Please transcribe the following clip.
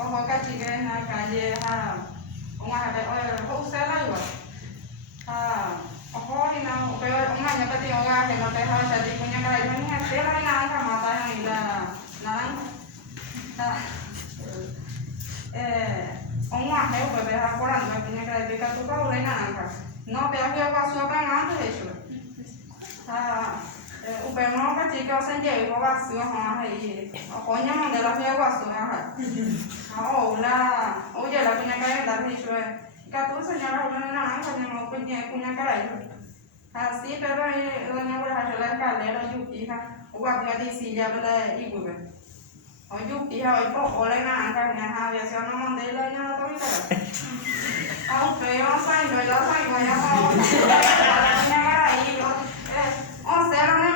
o cái chị cái ha cái gì ha ông ai cái ơi hỗ xe lại rồi ha có đi nào cái ông ai nhà cái tiếng ông ai thì nó cái ha jadi punya cái ini ha xe lại nào cái mata yang ini nang ha ông ai hay cái ha koran cái punya cái beka tu kau lain nang cái nó bé cái qua suốt cái ngang thế chứ ha upaya mau cái chị kau sendiri kau qua suốt ha hay có nhà mình để làm cái qua suốt ha là giờ là punya cái là thì rồi cái túi sinh nhật là nó nặng còn nhưng mà punya cái này si pero lo yang udah ada lah kan ya lo yuki ha uang nggak diisi ya bela ibu kan oh yuki ha itu oleh nah kan ya ha biasa orang mandelanya atau itu oh pero saya nggak ya mau punya cái này oh saya